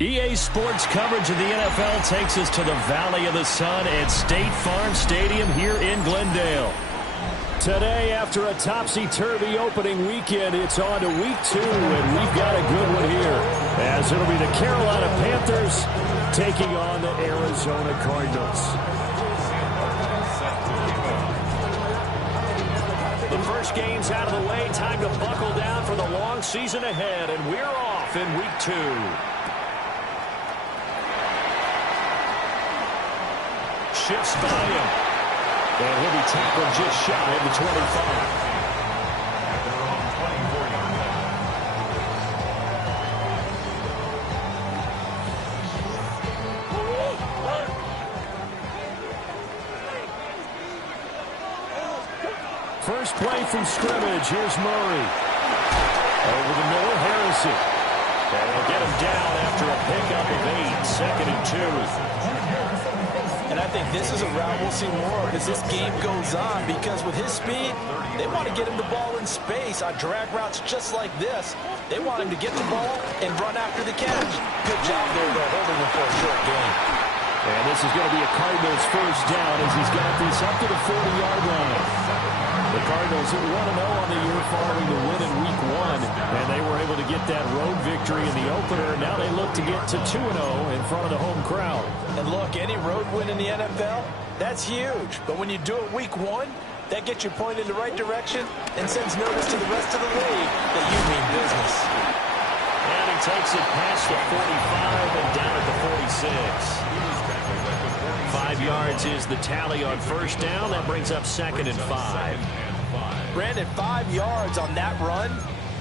EA Sports coverage of the NFL takes us to the Valley of the Sun at State Farm Stadium here in Glendale. Today, after a topsy-turvy opening weekend, it's on to week 2, and we've got a good one here, as it'll be the Carolina Panthers taking on the Arizona Cardinals. The first game's out of the way. Time to buckle down for the long season ahead, and we're off in week 2. Shifts by him. And he'll be tackled just shy of the 25. First play from scrimmage. Here's Murray. Over the middle, Harrison. And they'll get him down after a pickup of 8. 2nd and 2. And I think this is a route we'll see more of as this game goes on, because with his speed, they want to get him the ball in space on drag routes just like this. They want him to get the ball and run after the catch. Good job there, though, holding him for a short gain. And this is going to be a Cardinals first down as he's got this up to the 40-yard line. The Cardinals 1-0 on the year following the win in week 1, and they were able to get that road victory in the opener. Now they look to get to 2-0 in front of the home crowd. And look, any road win in the NFL, that's huge. But when you do it week 1, that gets you pointed in the right direction and sends notice to the rest of the league that you mean business. And he takes it past the 45 and down at the 46. 5 yards is the tally on first down. That brings up 2nd and 5. Brandon, 5 yards on that run.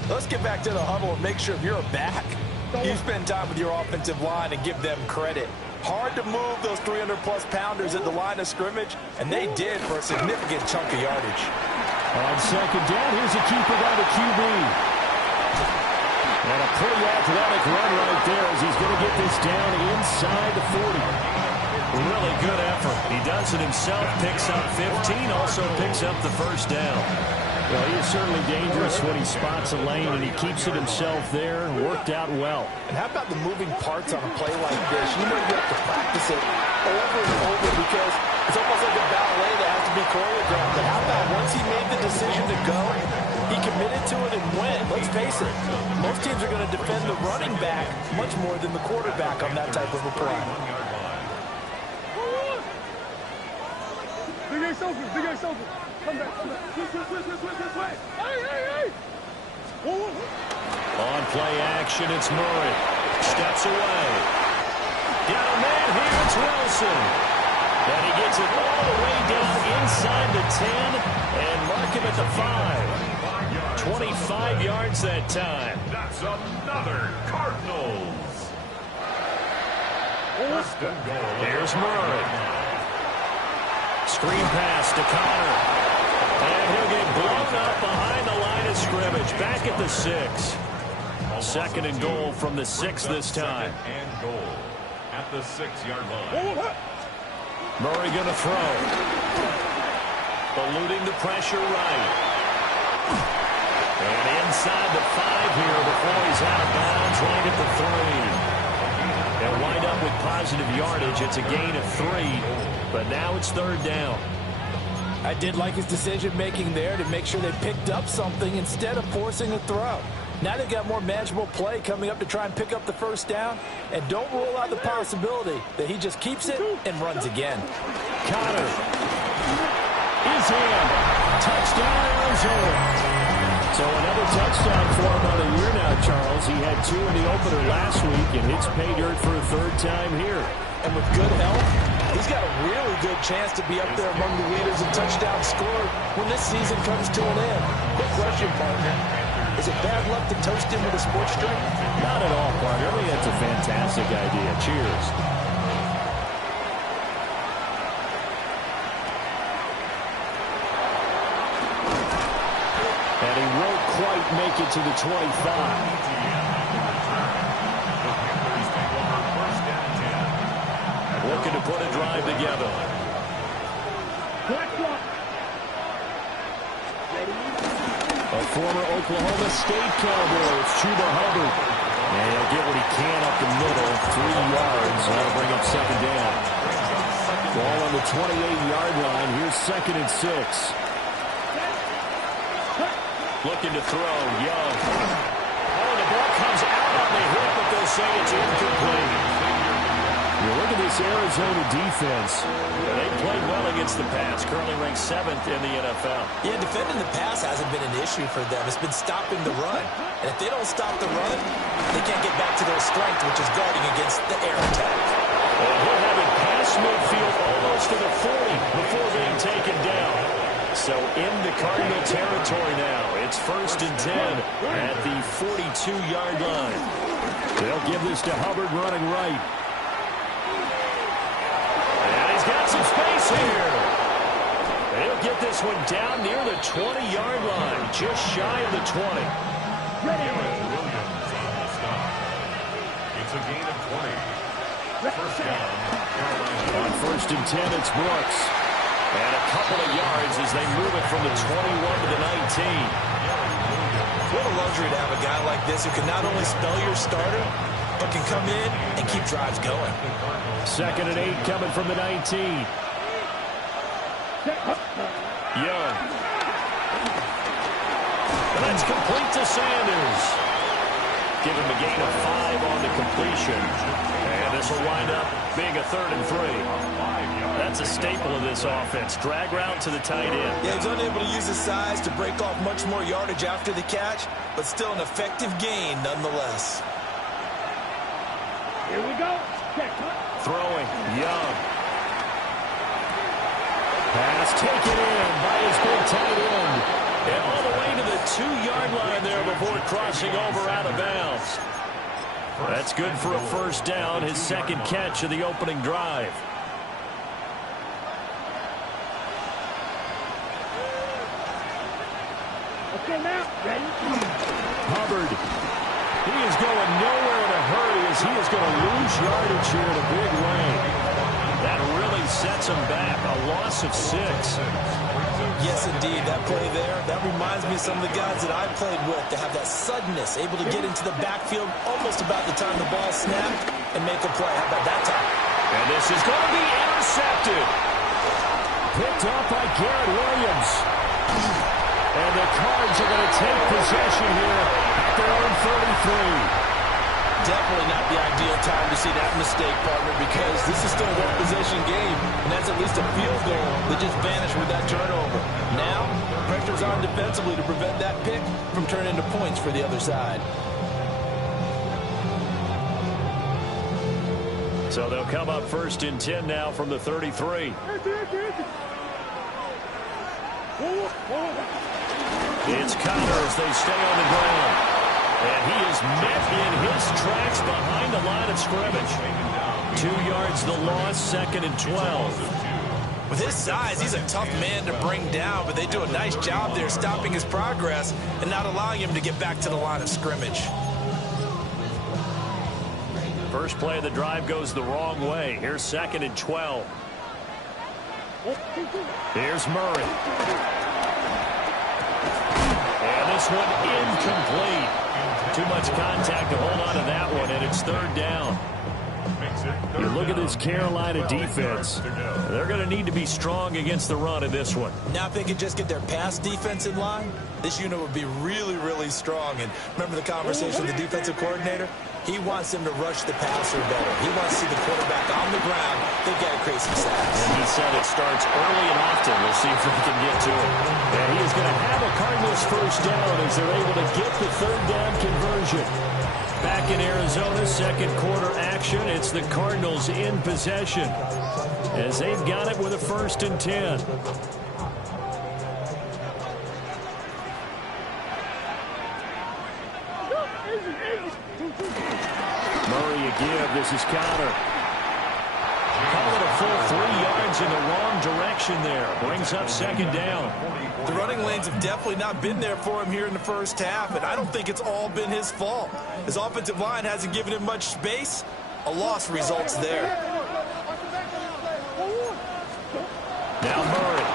Let's get back to the huddle and make sure if you're a back, you spend time with your offensive line and give them credit. Hard to move those 300-plus pounders at the line of scrimmage, and they did for a significant chunk of yardage. On 2nd down, here's a keeper by the QB. And a pretty athletic run right there as he's going to get this down inside the 40. Really good effort. He does it himself, picks up 15, also picks up the first down. Well, he is certainly dangerous when he spots a lane, and he keeps it himself there. Worked out well. And how about the moving parts on a play like this? You know you have to practice it over and over because it's almost like a ballet that has to be choreographed. But how about once he made the decision to go, he committed to it and went. Let's face it, most teams are going to defend the running back much more than the quarterback on that type of a play. Big ass over. Come back. Quick. Hey. On play action, it's Murray. Steps away. Got a man here, it's Wilson. And he gets it all the way down inside the 10 and mark him at the 5. 25 yards that time. That's another Cardinals. Here's Murray. Screen pass to Connor. And he'll get blown up behind the line of scrimmage. Back at the 6. 2nd and goal from the 6 this time. And goal at the 6-yard line. Murray going to throw. Eluding the pressure right. And inside the 5 here before he's out of bounds right at the 3. They'll wind up with positive yardage. It's a gain of 3, but now it's 3rd down. I did like his decision-making there to make sure they picked up something instead of forcing a throw. Now they've got more manageable play coming up to try and pick up the first down, and don't rule out the possibility that he just keeps it and runs again. Connor is in. Touchdown, Arizona. So another touchdown for him on the year now, Charles. He had 2 in the opener last week, and it's pay dirt for a 3rd time here. And with good health, he's got a really good chance to be up there among the leaders in touchdowns scored when this season comes to an end. Quick question, partner. Is it bad luck to toast him with a sports drink? Not at all, partner. I think that's a fantastic idea. Cheers. And he won't quite make it to the 25. Looking to put a drive together. A former Oklahoma State Cowboy, it's Chuba Hubbard. And he'll get what he can up the middle. 3 yards. That'll bring up second down. Ball on the 28-yard line. Here's 2nd and 6. Looking to throw. Young. Oh, the ball comes out on the hit, but they'll say it's incomplete. You look at this Arizona defense. They played well against the pass. Currently ranked 7th in the NFL. Yeah, defending the pass hasn't been an issue for them. It's been stopping the run. And if they don't stop the run, they can't get back to their strength, which is guarding against the air attack. And he'll have it past midfield almost to the 40 before being taken down. So in the Cardinal territory now. It's 1st and 10 at the 42-yard line. They'll give this to Hubbard running right. Got some space here. They'll get this one down near the 20-yard line, just shy of the 20. Williams on the stop. It's a gain of 20. First down, Carolina. On 1st and 10, it's Brooks. And a couple of yards as they move it from the 21 to the 19. What a luxury to have a guy like this who can not only spell your starter, but can come in and keep drives going. 2nd and 8 coming from the 19. Young. And that's complete to Sanders. Give him a gain of 5 on the completion. And this will wind up being a 3rd and 3. That's a staple of this offense. Drag route to the tight end. Yeah, he's unable to use his size to break off much more yardage after the catch, but still an effective gain nonetheless. Here we go. Throwing, Young. Pass taken in by his big tight end. And all the way to the 2-yard line there before crossing over out of bounds. That's good for a first down, his 2nd catch of the opening drive. Okay, now, ready? Hubbard. He is going nowhere in a hurry as he is going to lose yardage here in a big way. That really sets him back. A loss of 6. Yes, indeed. That play there, that reminds me of some of the guys that I played with to have that suddenness, able to get into the backfield almost about the time the ball snapped and make a play. How about that time? And this is going to be intercepted. Picked up by Garrett Williams. And the Cards are going to take possession here at their own 33. Definitely not the ideal time to see that mistake, partner, because this is still a one-possession game, and that's at least a field goal that just vanished with that turnover. Now, pressure's on defensively to prevent that pick from turning into points for the other side. So they'll come up 1st and 10 now from the 33. It's Connor as they stay on the ground. And he is met in his tracks behind the line of scrimmage. 2 yards the loss, 2nd and 12. With his size, he's a tough man to bring down, but they do a nice job there stopping his progress and not allowing him to get back to the line of scrimmage. First play of the drive goes the wrong way. Here's 2nd and 12. Here's Murray. And this one incomplete. Too much contact to hold on to that one, and it's 3rd down. You look at this Carolina defense. They're going to need to be strong against the run in this one. Now if they could just get their pass defense in line, this unit would be really, really strong. And remember the conversation with the defensive coordinator? He wants them to rush the passer better. He wants to see the quarterback on the ground. They've got to create some sacks. And he said it starts early and often. We'll see if we can get to it. And he is going to have a Cardinals first down as they're able to get the 3rd down conversion. Back in Arizona, 2nd quarter action. It's the Cardinals in possession as they've got it with a 1st and 10. Murray again. This is Connor. Call it a full 3 yards in the wrong direction there. Brings up 2nd down. The running lanes have definitely not been there for him here in the first half, and I don't think it's all been his fault. His offensive line hasn't given him much space. A loss results there. Now Murray.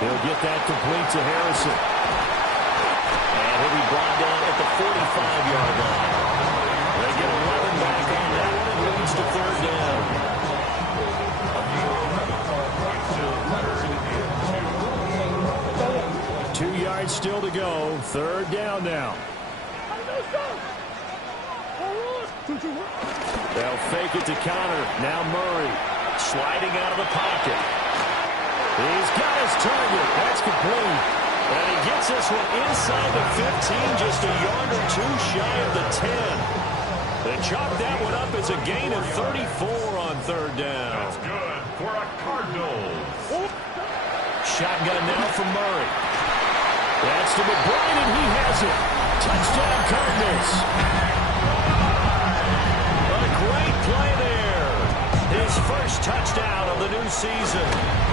He'll get that complete to Harrison. And he'll be brought down at the 45-yard line. They get 11 back on that one. It leads to third down. 2 yards still to go. Third down now. They'll fake it to Connor. Now Murray sliding out of the pocket. He's got his target. That's complete. And he gets this one inside the 15, just a yard or two shy of the 10. They chalk that one up as a gain of 34 on third down. That's good for a Cardinals. Shotgun now from Murray. That's to McBride, and he has it. Touchdown, Cardinals. A great play there. His first touchdown of the new season.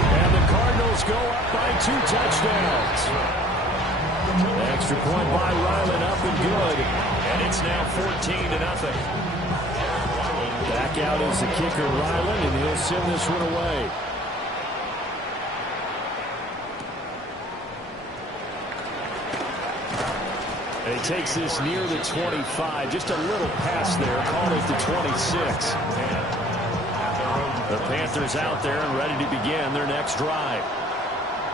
And the Cardinals go up by 2 touchdowns. Extra point by Ryland, up and good. And it's now 14-0. Back out is the kicker, Ryland, and he'll send this one away. And he takes this near the 25. Just a little pass there. Called it the 26. The Panthers out there and ready to begin their next drive.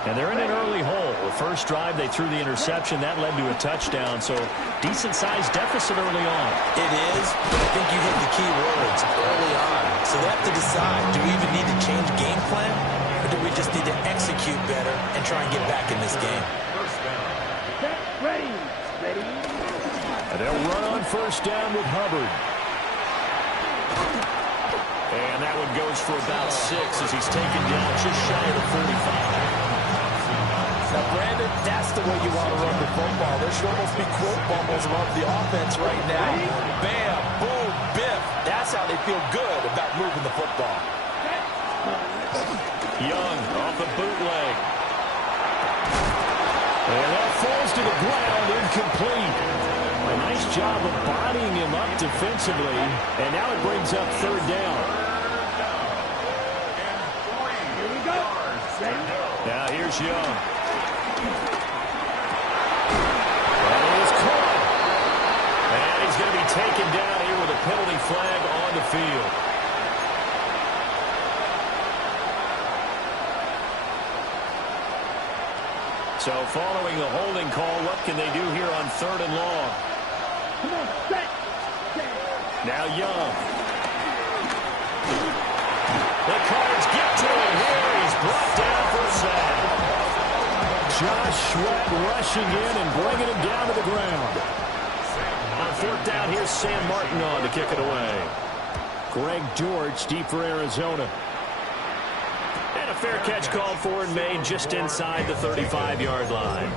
And they're in an early hole. The first drive, they threw the interception. That led to a touchdown. So decent-sized deficit early on. It is, but I think you hit the key words early on. So they have to decide, do we even need to change game plan? Or do we just need to execute better and try and get back in this game? Ready. And they'll run on first down with Hubbard. And that one goes for about 6 as he's taken down just shy of the 45. Now, Brandon, that's the way you want to run the football. There should almost be quote bubbles above the offense right now. Bam, boom, biff. That's how they feel good about moving the football. Young off a bootleg. And that falls to the ground, incomplete. A nice job of bodying him up defensively. And now it brings up third down. Here we go. Now here's Young. And it is caught. And he's going to be taken down here with a penalty flag on the field. So following the holding call, what can they do here on third and long? Come on, set. Now Young. The Cards get to him here. He's brought down for a sack. Josh Sweat rushing in and bringing him down to the ground. On fourth down, here's Sam Martin on to kick it away. Greg George deep for Arizona. And a fair catch called for and made just inside the 35-yard line.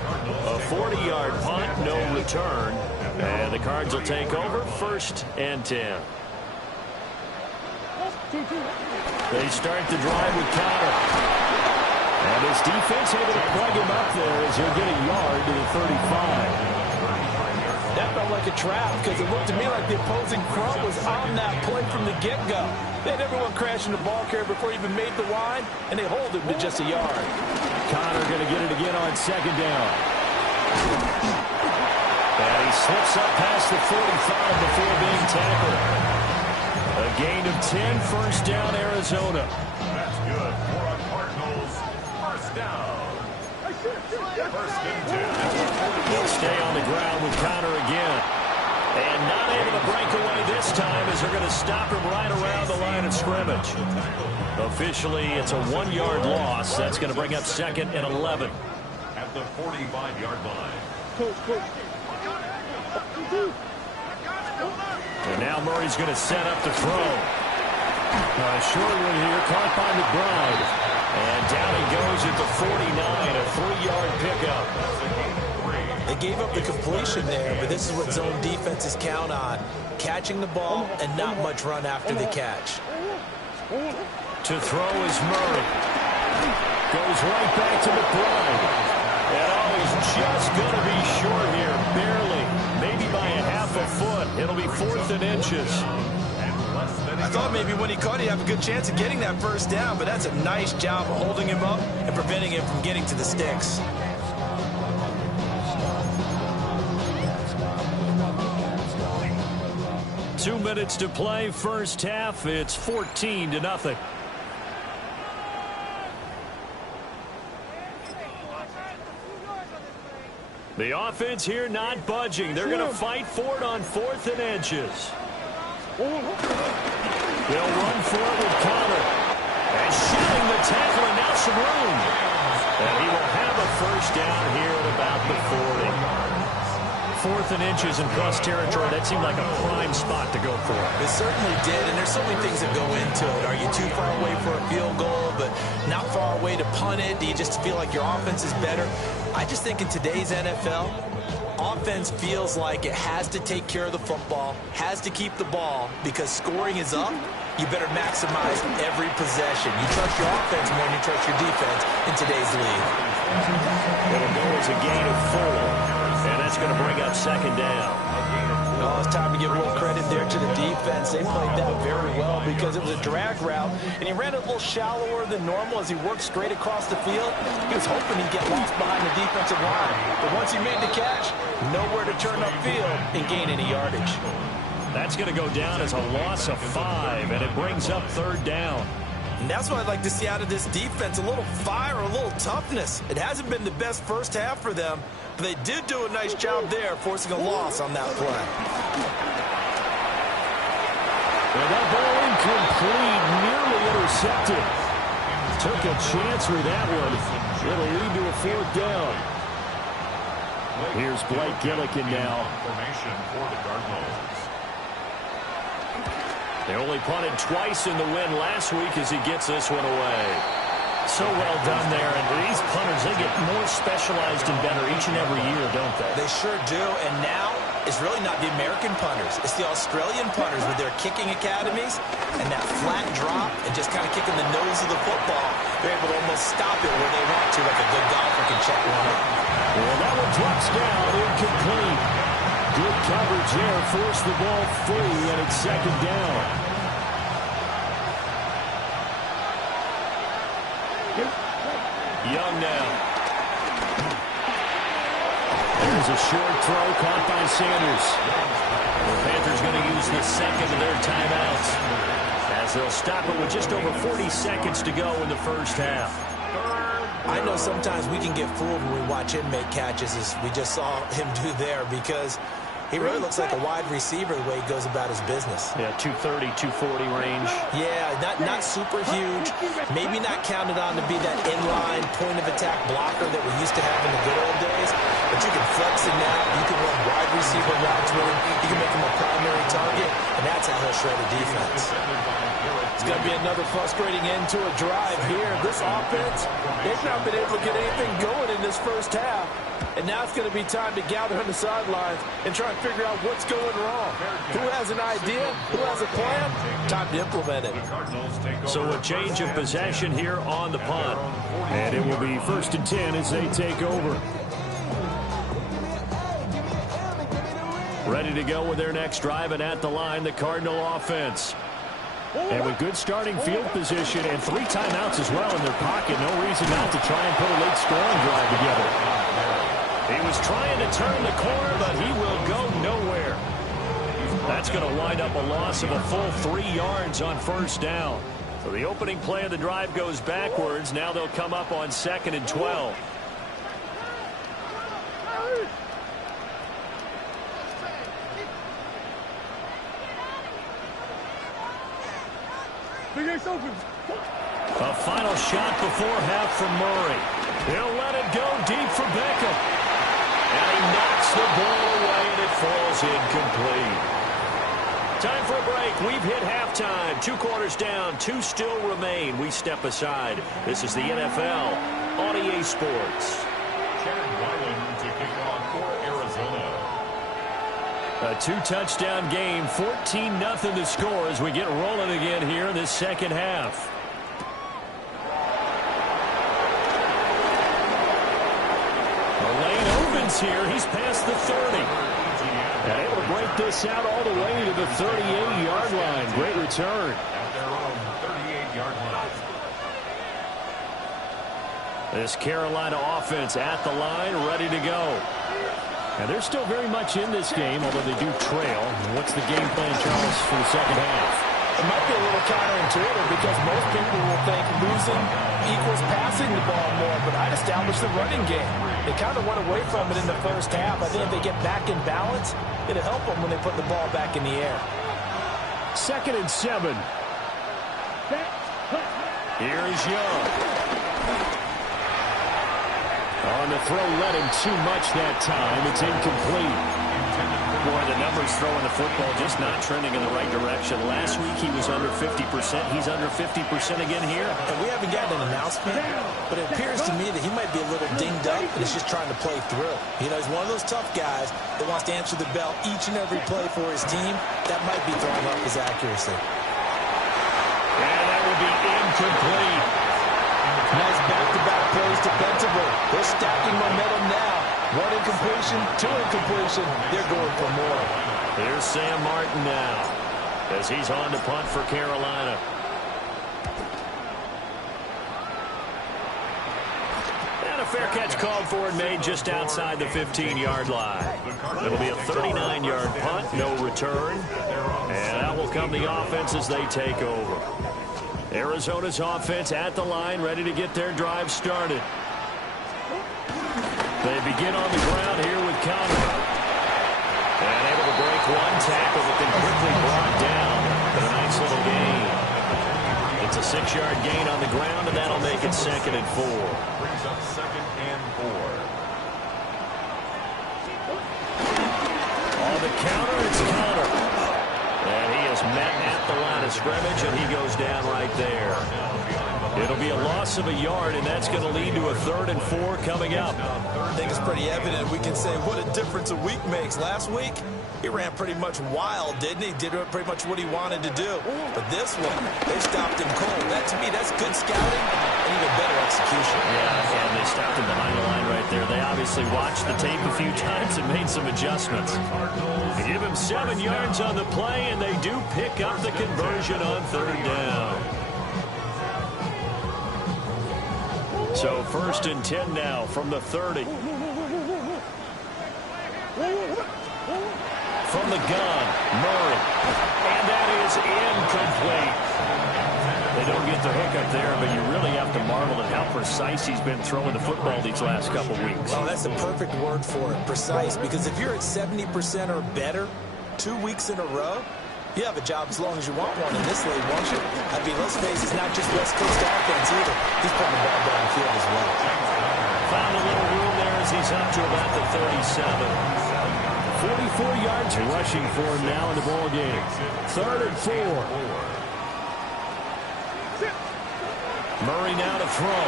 A 40-yard punt, no return. And the Cards will take over first and 10. They start the drive with Connor. And his defense able to plug him up there as he'll get a yard to the 35. That felt like a trap because it looked to me like the opposing front was on that play from the get-go. They had everyone crashing the ball carrier before he even made the line, and they hold him to just a yard. Connor going to get it again on second down. And he slips up past the 45 before being tackled. A gain of 10, first down, Arizona. That's good for a Cardinals first down. First and 10. They'll stay on the ground with Connor again. And not able to break away this time as they're going to stop him right around the line of scrimmage. Officially, it's a 1-yard loss. That's going to bring up second and 11. At the 45-yard line. And now Murray's going to set up to throw. Short one here, caught by McBride. And down he goes at the 49, a 3-yard pickup. They gave up the completion there, but this is what zone defenses count on. Catching the ball and not much run after the catch. To throw is Murray. Goes right back to McBride. And he's just going to be short here, barely. Maybe by a half a foot. It'll be 4th and inches. I thought maybe when he caught, he'd have a good chance of getting that first down, but that's a nice job of holding him up and preventing him from getting to the sticks. 2 minutes to play, first half. It's 14-0. The offense here not budging. They're going to fight for it on 4th and inches. They'll run for it with Connor. And shooting the tackle, and now some room. And he will have a first down here at about the 40. 4th and inches in cross territory. That seemed like a prime spot to go for. It certainly did, and there's so many things that go into it. Are you too far away for a field goal, but not far away to punt it? Do you just feel like your offense is better? I just think in today's NFL, offense feels like it has to take care of the football, has to keep the ball, because scoring is up. You better maximize every possession. You trust your offense more than you trust your defense in today's league. It'll go as a gain of 4. And that's going to bring up second down. Oh, it's time to give a little credit there to the defense. They played that very well because it was a drag route, and he ran a little shallower than normal as he worked straight across the field. He was hoping he'd get lost behind the defensive line. But once he made the catch, nowhere to turn upfield and gain any yardage. That's going to go down as a loss of 5, and it brings up third down. And that's what I'd like to see out of this defense, a little fire, a little toughness. It hasn't been the best first half for them, but they did do a nice job there, forcing a loss on that play. And that ball incomplete, nearly intercepted. Took a chance with that one. It'll lead to a 4th down. Here's Blake Gillikin now. Formation for the Cardinals. They only punted twice in the win last week as he gets this one away. So well done there. And these punters, they get more specialized and better each and every year, don't they? They sure do. And now it's really not the American punters. It's the Australian punters with their kicking academies and that flat drop and just kind of kicking the nose of the football. They're able to almost stop it where they want to, like a good golfer can check one up. Well, that one drops down, incomplete. Good coverage there, forced the ball free, and it's second down. Young now. There's a short throw caught by Sanders. The Panthers going to use the second of their timeouts as they'll stop it with just over 40 seconds to go in the first half. I know sometimes we can get fooled when we watch him make catches, as we just saw him do there, because he really looks like a wide receiver the way he goes about his business. Yeah, 230, 240 range. Yeah, not super huge. Maybe not counted on to be that inline point-of-attack blocker that we used to have in the good old days. But you can flex him now. You can run wide receiver routes with him. You can make him a primary target, and that's how he'll shred a defense. It's going to be another frustrating end to a drive here. This offense, they've not been able to get anything going in this first half. And now it's going to be time to gather on the sidelines and try and figure out what's going wrong. Who has an idea? Who has a plan? Time to implement it. So a change of possession here on the punt. And it will be 1st and 10 as they take over. Ready to go with their next drive, and at the line, the Cardinal offense. And with good starting field position and 3 timeouts as well in their pocket, no reason not to try and put a late scoring drive together. He was trying to turn the corner, but he will go nowhere. That's going to wind up a loss of a full 3 yards on first down. So the opening play of the drive goes backwards. Now they'll come up on 2nd and 12. A final shot before half from Murray. He'll let it go deep for Beckham. And he knocks the ball away, and it falls incomplete. Time for a break. We've hit halftime. 2 quarters down. 2 still remain. We step aside. This is the NFL on EA Sports. Chad Weiland to kick off for Arizona. A 2-touchdown game, 14-0 the score as we get rolling again here in this second half. The lane opens here. He's past the 30. And able to break this out all the way to the 38-yard line. Great return. At their own 38-yard line. This Carolina offense at the line, ready to go. And they're still very much in this game, although they do trail. What's the game plan, Charles, for the second half? It might be a little counterintuitive because most people will think losing equals passing the ball more, but I'd establish the running game. They kind of went away from it in the first half. I think if they get back in balance, it'll help them when they put the ball back in the air. 2nd and 7. Here's Young. On the throw, led him too much that time. It's incomplete. Boy, the numbers throwing the football just not trending in the right direction. Last week he was under 50%. He's under 50% again here. And we haven't gotten an announcement, but it appears to me that he might be a little dinged up and is just trying to play through. You know, he's one of those tough guys that wants to answer the bell each and every play for his team. That might be throwing off his accuracy. And that will be incomplete. Nice back-to-back plays defensively. They're stacking momentum now. 1 incompletion, 2 incompletion. They're going for more. Here's Sam Martin now as he's on to punt for Carolina. And a fair catch called for and made just outside the 15-yard line. It'll be a 39-yard punt, no return. And out will come the offense as they take over. Arizona's offense at the line, ready to get their drive started. They begin on the ground here with Conner. And able to break 1 tackle, but then quickly brought down. But a nice little gain. It's a 6-yard gain on the ground, and that'll make it 2nd and 4. Brings up 2nd and 4. On the counter, it's Conner. And he is met at the line of scrimmage, and he goes down right there. It'll be a loss of a yard, and that's going to lead to a 3rd and 4 coming up. I think it's pretty evident. We can say what a difference a week makes. Last week, he ran pretty much wild, didn't he? Did pretty much what he wanted to do. But this one, they stopped him cold. That, to me, that's good scouting and even better execution. Yeah, and they stopped him behind the line right there. They obviously watched the tape a few times and made some adjustments. They give him 7 yards on the play, and they do pick up the conversion on 3rd down. So 1st and 10 now from the 30. From the gun, Murray. And that is incomplete. They don't get the hook up there, but you really have to marvel at how precise he's been throwing the football these last couple weeks. Oh, that's the perfect word for it, precise, because if you're at 70% or better 2 weeks in a row, you have a job as long as you want one in this league, won't you? I mean, let's face it, it's not just West Coast offense either. He's putting the ball downfield as well. Found a little room there as he's up to about the 37. 44 yards rushing for him now in the ball game. 3rd and 4. Murray now to throw.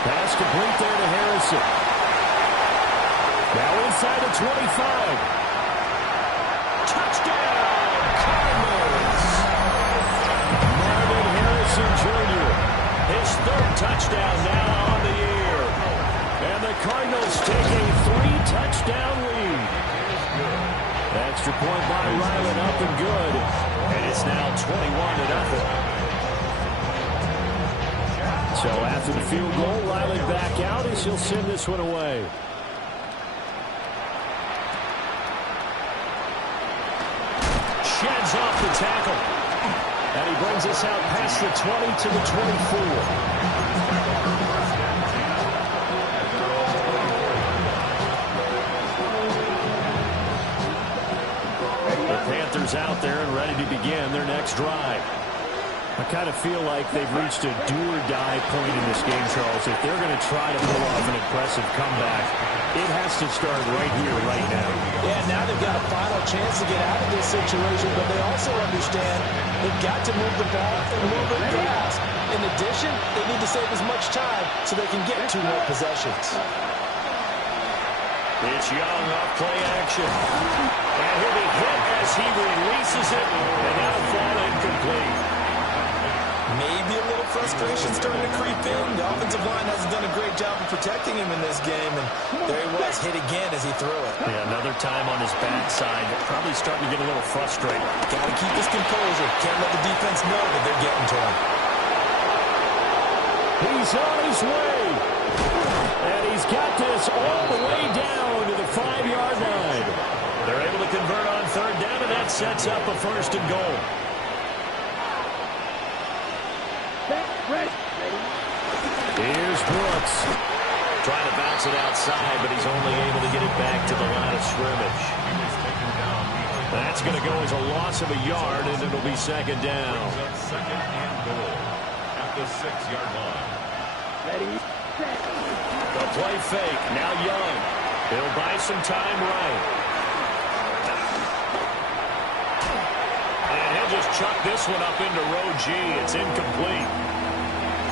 Pass complete there to Harrison. Now inside the 25. Touchdown, Cardinals! Marvin Harrison Jr., his 3rd touchdown now on the year. And the Cardinals take a 3-touchdown lead. Extra point by Ryland, up and good. And it's now 21-0. So after the field goal, Ryland back out as he'll send this one away. Sheds off the tackle. And he brings us out past the 20 to the 24. The Panthers out there and ready to begin their next drive. I kind of feel like they've reached a do-or-die point in this game, Charles. If they're going to try to pull off an impressive comeback, it has to start right here, right now. Yeah, now they've got a final chance to get out of this situation, but they also understand they've got to move the ball and move it fast. In addition, they need to save as much time so they can get 2 more possessions. It's Young off play action. And he'll be hit as he releases it, and that'll fall incomplete. Maybe a little frustration starting to creep in. The offensive line hasn't done a great job of protecting him in this game, and there he was, hit again as he threw it. Yeah, another time on his backside, probably starting to get a little frustrated. Got to keep his composure. Can't let the defense know that they're getting to him. He's on his way, and he's got this all the way down third down, and that sets up a first and goal. Here's Brooks. Trying to bounce it outside, but he's only able to get it back to the line of scrimmage. That's going to go as a loss of a yard, and it'll be second down. Second and goal at the 6-yard line. The play fake. Now Young. He'll buy some time right. And he'll just chuck this one up into row G. It's incomplete.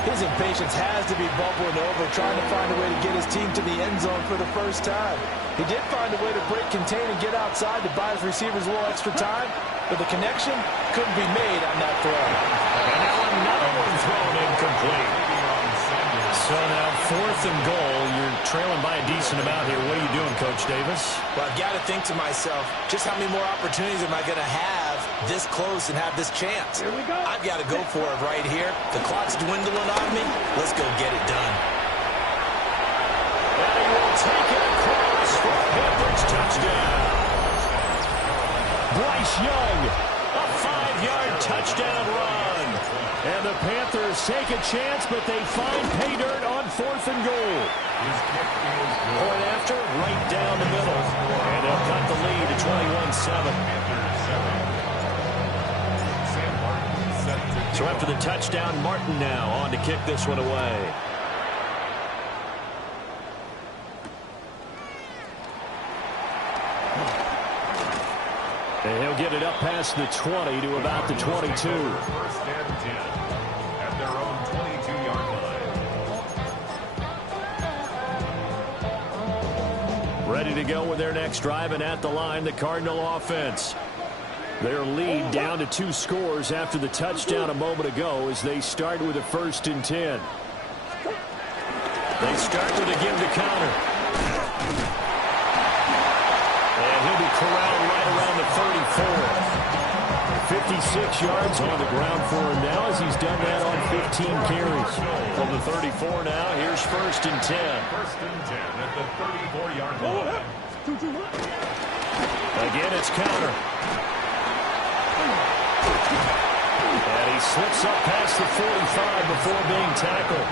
His impatience has to be bubbling over, trying to find a way to get his team to the end zone for the first time. He did find a way to break contain and get outside to buy his receivers a little extra time, but the connection couldn't be made on that throw. And now another one thrown incomplete. So now fourth and goal. You're trailing by a decent amount here. What are you doing, Coach Davis? Well, I've got to think to myself, just how many more opportunities am I going to have this close and have this chance? Here we go. I've got to go for it right here. The clock's dwindling on me. Let's go get it done. And he will take it across for a Panthers touchdown. Bryce Young, a 5-yard touchdown run. And the Panthers take a chance, but they find pay dirt on fourth and goal. Point after, right down the middle. And they'll cut the lead to 21-7. So after the touchdown, Martin now on to kick this one away. And he'll get it up past the 20 to about the 22. First and 10 at their own 22-yard line. Ready to go with their next drive, and at the line, the Cardinal offense. Their lead down to 2 scores after the touchdown a moment ago as they start with a first and 10. They start with a give to counter. And he'll be corralled right around the 34. 56 yards on the ground for him now as he's done that on 15 carries. From the 34 now, here's first and 10. First and 10 at the 34-yard line. Again, it's counter. And he slips up past the 45 before being tackled.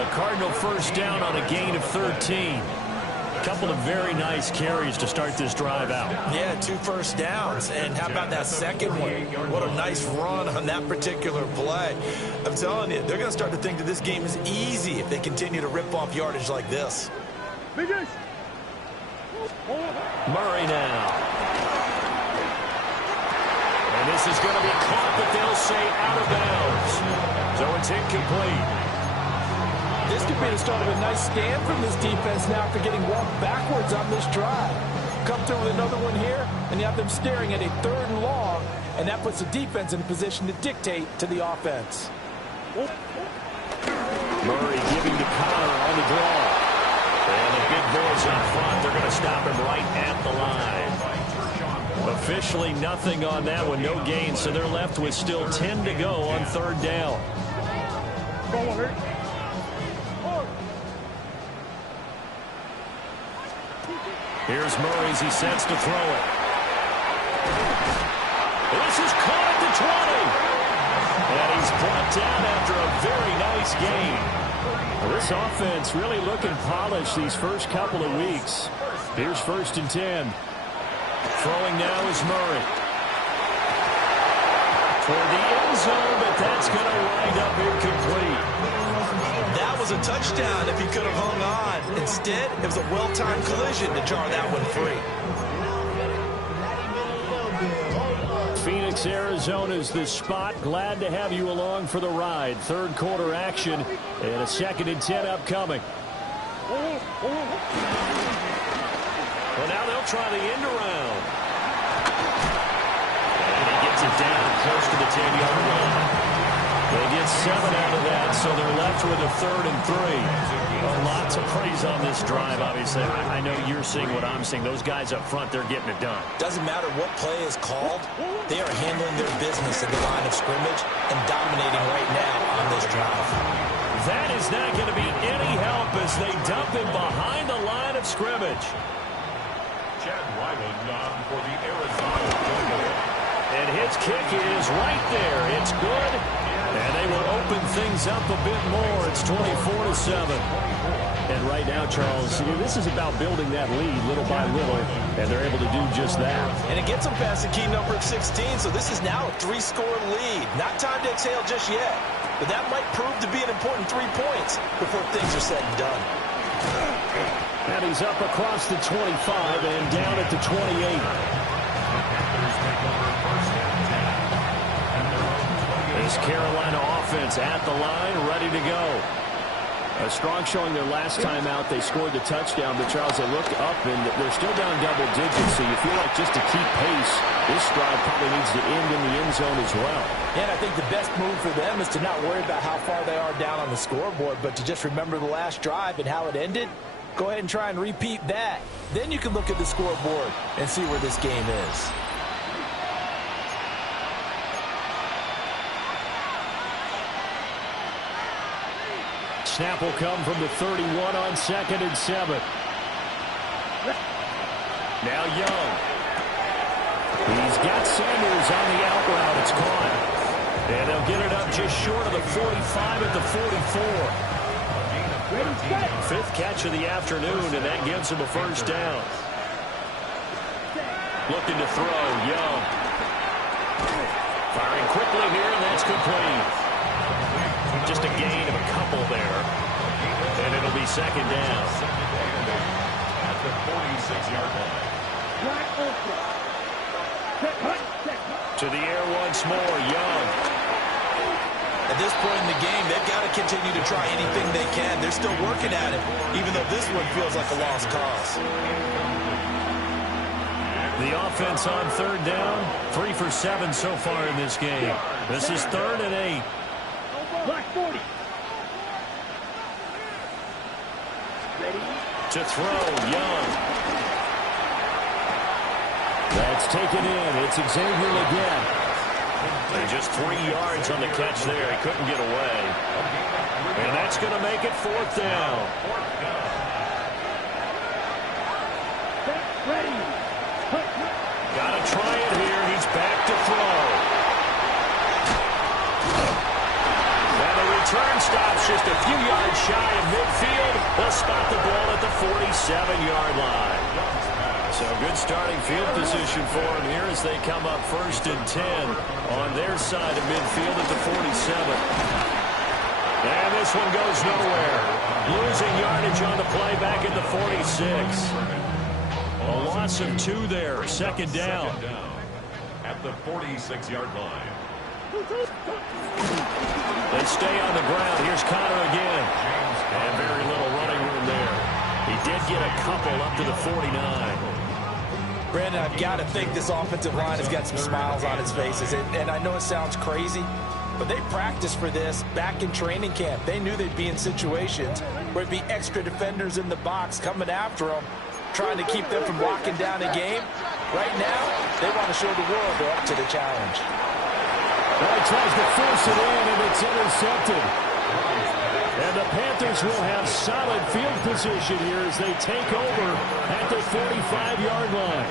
A Cardinal first down on a gain of 13. A couple of very nice carries to start this drive out. Yeah, 2 first downs. And how about that second one? What a nice run on that particular play. I'm telling you, they're going to start to think that this game is easy if they continue to rip off yardage like this. Murray now. And this is going to be caught, but they'll say out of bounds. So it's incomplete. This could be the start of a nice stand from this defense now after getting walked backwards on this drive. Come through with another one here, and you have them staring at a 3rd and long, and that puts the defense in a position to dictate to the offense. Murray giving to Connor on the draw. And the big boys up front, they're going to stop him right at the line. Officially nothing on that one, no gain, so they're left with still 10 to go on 3rd down. Here's Murray as he sets to throw it. This is caught at the 20. And he's brought down after a very nice game. Well, this offense really looking polished these first couple of weeks. Here's first and 10. Throwing now is Murray. For the end zone, but that's going to wind up incomplete. That was a touchdown if he could have hung on. Instead, it was a well-timed collision to jar that one free. Phoenix, Arizona's the spot. Glad to have you along for the ride. 3rd quarter action and a 2nd and 10 upcoming. Well, now they'll try the end around. And he gets it down close to the 10-yard line. They get 7 out of that, so they're left with a 3rd and 3. Lots of praise on this drive, obviously. I know you're seeing what I'm seeing. Those guys up front, they're getting it done. Doesn't matter what play is called. They are handling their business at the line of scrimmage and dominating right now on this drive. That is not going to be any help as they dump him behind the line of scrimmage. For the Arizona. And his kick is right there. It's good. And they will open things up a bit more. It's 24-7. And right now, Charles, this is about building that lead little by little, and they're able to do just that. And it gets them past the key number of 16, so this is now a 3-score lead. Not time to exhale just yet, but that might prove to be an important 3 points before things are said and done. And he's up across the 25 and down at the 28. This Carolina offense at the line, ready to go. A strong showing their last time out. They scored the touchdown, but Charles, they looked up, and they're still down double digits, so you feel like just to keep pace, this drive probably needs to end in the end zone as well. And I think the best move for them is to not worry about how far they are down on the scoreboard, but to just remember the last drive and how it ended. Go ahead and try and repeat that. Then you can look at the scoreboard and see where this game is. Snap will come from the 31 on 2nd and 7. Now Young. He's got Sanders on the out route. It's caught. And they'll get it up just short of the 45 at the 44. Fifth catch of the afternoon, and that gives him a first down. Looking to throw, Young. Firing quickly here, and that's complete. Just a gain of a couple there. And it'll be second down. At the 46-yard line. To the air once more, Young. At this point in the game, they've got to continue to try anything they can. They're still working at it, even though this one feels like a lost cause. The offense on third down, 3 for 7 so far in this game. This is 3rd and 8. Black 40. To throw, Young. That's taken in. It's Xavier again. And just 3 yards on the catch there. He couldn't get away. And that's going to make it 4th down. Ready. Got to try it here. He's back to throw. And the return stops just a few yards shy of midfield. They'll spot the ball at the 47-yard line. So good starting field position for him here as they come up 1st and 10 on their side of midfield at the 47. And this one goes nowhere. Losing yardage on the play back at the 46. A loss of 2 there. 2nd down. At the 46-yard line. They stay on the ground. Here's Connor again. And very little running room there. He did get a couple up to the 49. Brandon, I've got to think this offensive line has got some smiles on its faces. And I know it sounds crazy, but they practiced for this back in training camp. They knew they'd be in situations where it'd be extra defenders in the box coming after them, trying to keep them from locking down a game. Right now, they want to show the world they're up to the challenge. Well, he tries to force it in, and it's intercepted. And the Panthers will have solid field position here as they take over at the 45-yard line.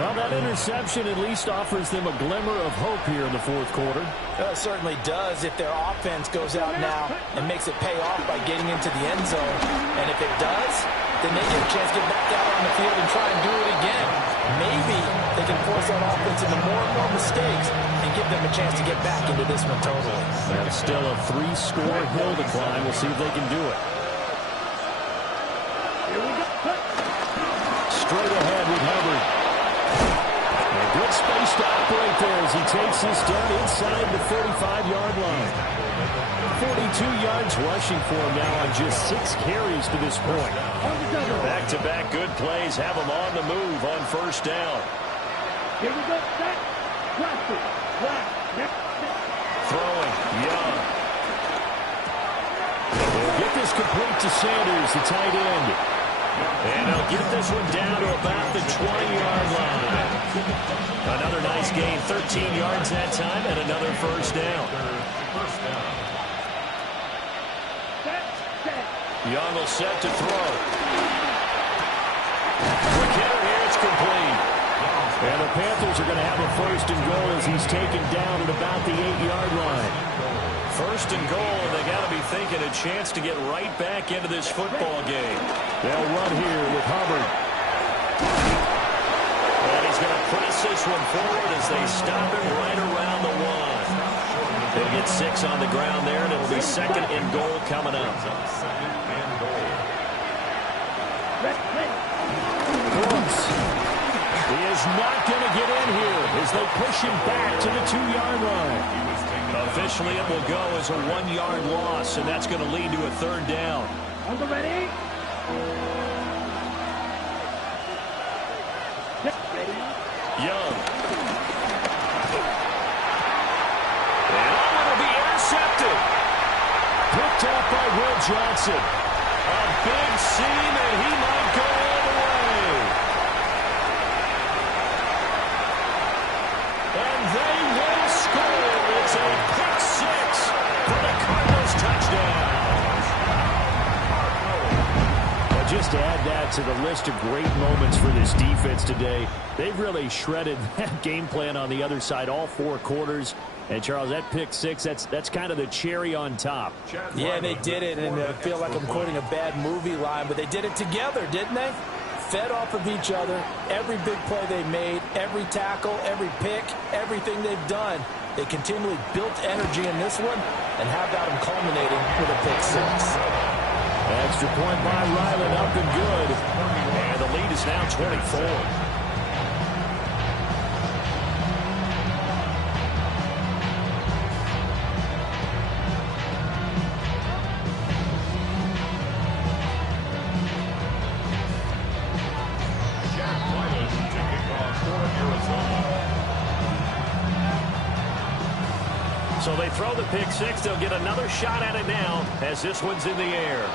Well, that interception at least offers them a glimmer of hope here in the 4th quarter. It certainly does if their offense goes out now and makes it pay off by getting into the end zone. And if it does, then they get a chance to get back out on the field and try and do it again. Maybe they can force that offense into more and more mistakes and give them a chance to get back into this one totally. That's still a 3-score hill to climb. We'll see if they can do it. Straight ahead with Hubbard. A good space to operate there as he takes this down inside the 45-yard line. 42 yards rushing for him now on just 6 carries to this point. Back-to-back good plays have him on the move on 1st down. Here we go. Set. Throwing, Young. They'll get this complete to Sanders, the tight end. And they'll get this one down to about the 20-yard line. Another nice gain, 13 yards that time, and another 1st down. Young will set to throw. Quick hitter here, it's Panthers are going to have a first and goal as he's taken down at about the 8-yard line. First and goal, and they got to be thinking a chance to get right back into this football game. They'll run here with Hubbard. And he's going to press this one forward as they stop him right around the 1. They'll get 6 on the ground there, and it'll be second and goal coming up. Brooks. He is not going to get in here as they push him back to the 2-yard line. Officially, it will go as a 1-yard loss, and that's going to lead to a third down. Ready? Young. And it'll be intercepted. Picked up by Will Johnson. A big seam, and he might go all the way. And they will score. It's a pick 6 for the Cardinals touchdown. Well, just to add that to the list of great moments for this defense today, they've really shredded that game plan on the other side all 4 quarters. And, Charles, that pick 6, that's kind of the cherry on top. Yeah, they did it, and I feel like I'm quoting a bad movie line, but they did it together, didn't they? Fed off of each other, every big play they made, every tackle, every pick, everything they've done. They continually built energy in this one, and how about them culminating with a pick 6? Extra point by Ryland, up and good. And the lead is now 24. So they throw the pick 6. They'll get another shot at it now as this one's in the air.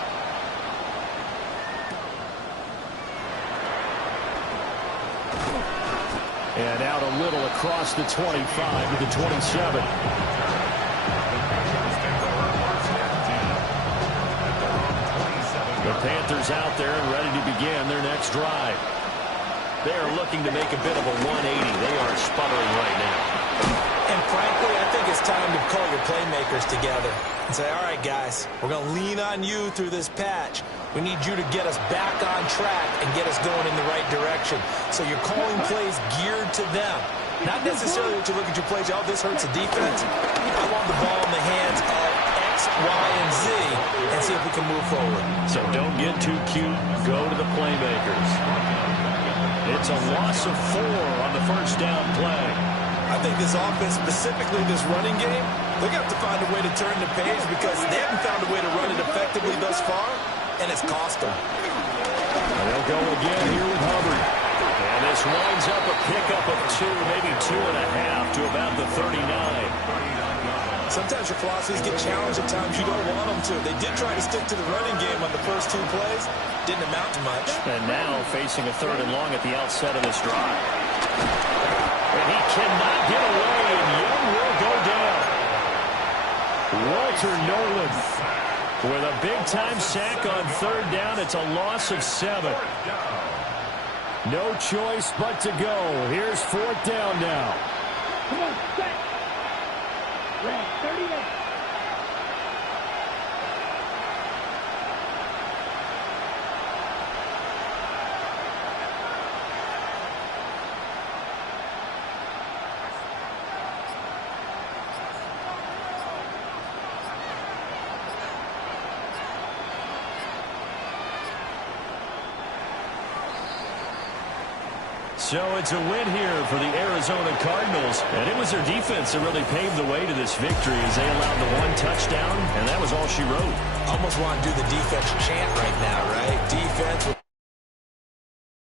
And out a little across the 25 to the 27. The Panthers out there and ready to begin their next drive. They are looking to make a bit of a 180. They are sputtering right now. And frankly, I think it's time to call your playmakers together and say, all right, guys, we're going to lean on you through this patch. We need you to get us back on track and get us going in the right direction. So you're calling plays geared to them. Not necessarily that you look at your plays, oh, this hurts the defense. I want the ball in the hands of X, Y, and Z and see if we can move forward. So don't get too cute. Go to the playmakers. It's a loss of 4 on the first down play. I think this offense, specifically this running game, they're going to have to find a way to turn the page because they haven't found a way to run it effectively thus far, and it's cost them. They'll go again here with Hubbard. And this winds up a pickup of 2, maybe 2.5 to about the 39. Sometimes your philosophies get challenged at times you don't want them to. They did try to stick to the running game on the first 2 plays. Didn't amount to much. And now facing a 3rd and long at the outset of this drive. And he cannot get away, and Young will go down. Walter Nolan with a big-time sack on 3rd down. It's a loss of 7. No choice but to go. Here's 4th down now. Come on, set. Red, 38. So it's a win here for the Arizona Cardinals. And it was their defense that really paved the way to this victory as they allowed the 1 touchdown, and that was all she wrote. Almost want to do the defense chant right now, right? Defense.